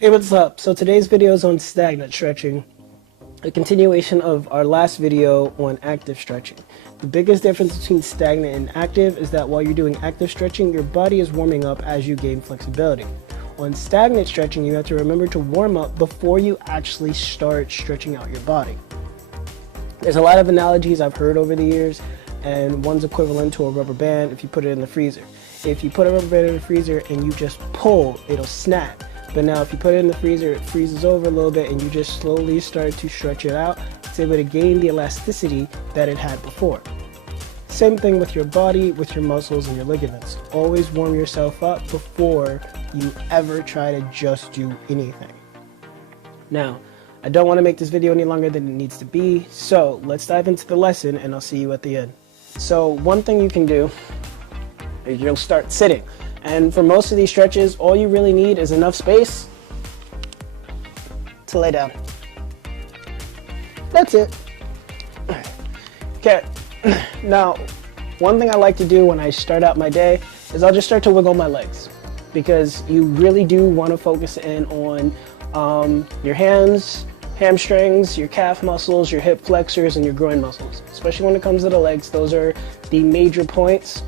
Hey, what's up? So today's video is on stagnant stretching, a continuation of our last video on active stretching. The biggest difference between stagnant and active is that while you're doing active stretching, your body is warming up as you gain flexibility. On stagnant stretching, you have to remember to warm up before you actually start stretching out your body. There's a lot of analogies I've heard over the years, and one's equivalent to a rubber band if you put it in the freezer. If you put a rubber band in the freezer and you just pull, it'll snap. But now if you put it in the freezer, it freezes over a little bit and you just slowly start to stretch it out. It's able to gain the elasticity that it had before. Same thing with your body, with your muscles and your ligaments. Always warm yourself up before you ever try to just do anything. Now, I don't want to make this video any longer than it needs to be, so let's dive into the lesson and I'll see you at the end. So one thing you can do is you'll start sitting. And for most of these stretches, all you really need is enough space to lay down. That's it. Okay. Now, one thing I like to do when I start out my day is I'll just start to wiggle my legs, because you really do want to focus in on your hands, hamstrings, your calf muscles, your hip flexors, and your groin muscles. Especially when it comes to the legs, those are the major points.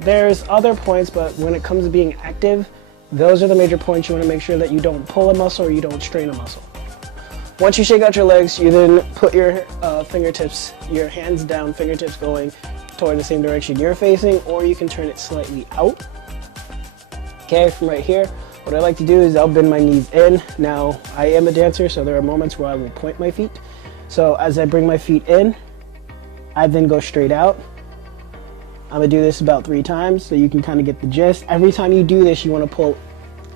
There's other points, but when it comes to being active, those are the major points. You want to make sure that you don't pull a muscle or you don't strain a muscle. Once you shake out your legs, you then put your fingertips, your hands down, fingertips going toward the same direction you're facing, or you can turn it slightly out. Okay, from right here, what I like to do is I'll bend my knees in. Now, I am a dancer, so there are moments where I will point my feet. So as I bring my feet in, I then go straight out. I'm gonna do this about 3 times so you can kind of get the gist. Every time you do this, you want to pull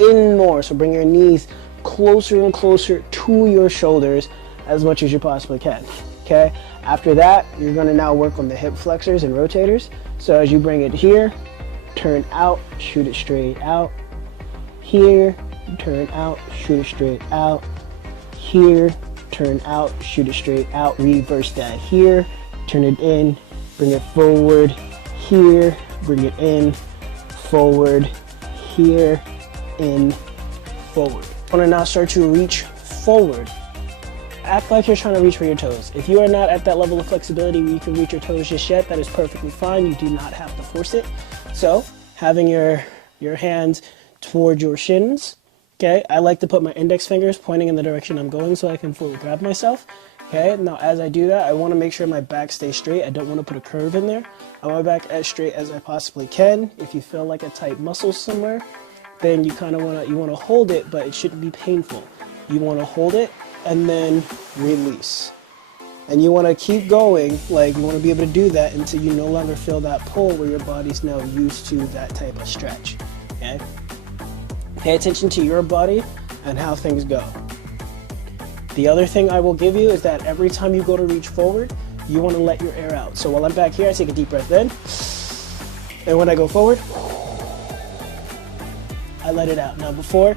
in more. So bring your knees closer and closer to your shoulders as much as you possibly can. Okay. After that, you're gonna now work on the hip flexors and rotators. So as you bring it here, turn out, shoot it straight out. Here, turn out, shoot it straight out. Here, turn out, shoot it straight out. Reverse that here, turn it in, bring it forward. Here, bring it in, forward, here, in, forward. I want to now start to reach forward. Act like you're trying to reach for your toes. If you are not at that level of flexibility where you can reach your toes just yet, that is perfectly fine. You do not have to force it. So, having your hands toward your shins, okay? I like to put my index fingers pointing in the direction I'm going so I can fully grab myself. Okay, now as I do that, I want to make sure my back stays straight. I don't want to put a curve in there. I want my back as straight as I possibly can. If you feel like a tight muscle somewhere, then you kind of want to hold it, but it shouldn't be painful. You want to hold it and then release. And you want to keep going, like you want to be able to do that until you no longer feel that pull where your body's now used to that type of stretch. Okay? Pay attention to your body and how things go. The other thing I will give you is that every time you go to reach forward, you want to let your air out. So while I'm back here, I take a deep breath in. And when I go forward, I let it out. Now before,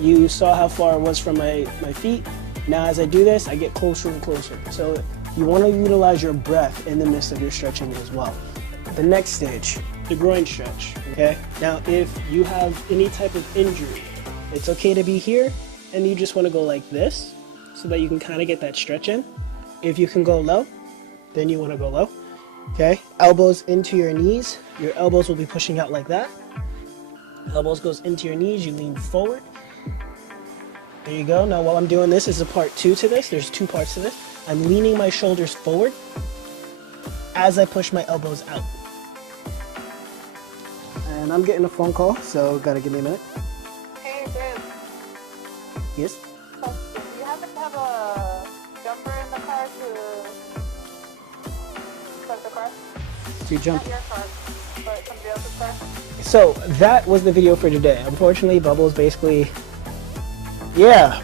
you saw how far it was from my feet. Now as I do this, I get closer and closer. So you want to utilize your breath in the midst of your stretching as well. The next stage, the groin stretch. Okay. Now if you have any type of injury, it's okay to be here and you just want to go like this, so that you can kind of get that stretch in. If you can go low, then you want to go low. Okay, elbows into your knees. Your elbows will be pushing out like that. Elbows goes into your knees, you lean forward. There you go. Now while I'm doing this, is a part 2 to this. There's 2 parts to this. I'm leaning my shoulders forward as I push my elbows out. And I'm getting a phone call, so gotta give me a minute. Hey, Dave. Yes? Have a jumper in the car to start the car? To jump. Not your car, but somebody else's car. So that was the video for today. Unfortunately, Bubbles basically, yeah,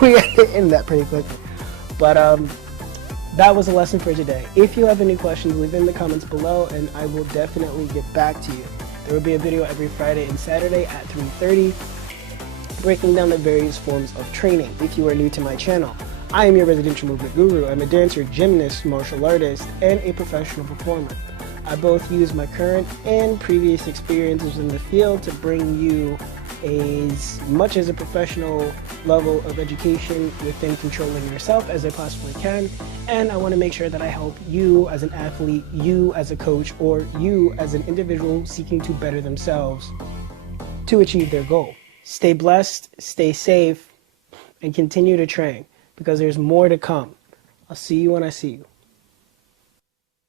we had to end that pretty quickly. But that was a lesson for today. If you have any questions, leave in the comments below and I will definitely get back to you. There will be a video every Friday and Saturday at 3:30. Breaking down the various forms of training. If you are new to my channel, I am your residential movement guru. I'm a dancer, gymnast, martial artist, and a professional performer. I both use my current and previous experiences in the field to bring you as much as a professional level of education within controlling yourself as I possibly can. And I want to make sure that I help you as an athlete, you as a coach, or you as an individual seeking to better themselves to achieve their goal. Stay blessed, stay safe, and continue to train because there's more to come. I'll see you when I see you.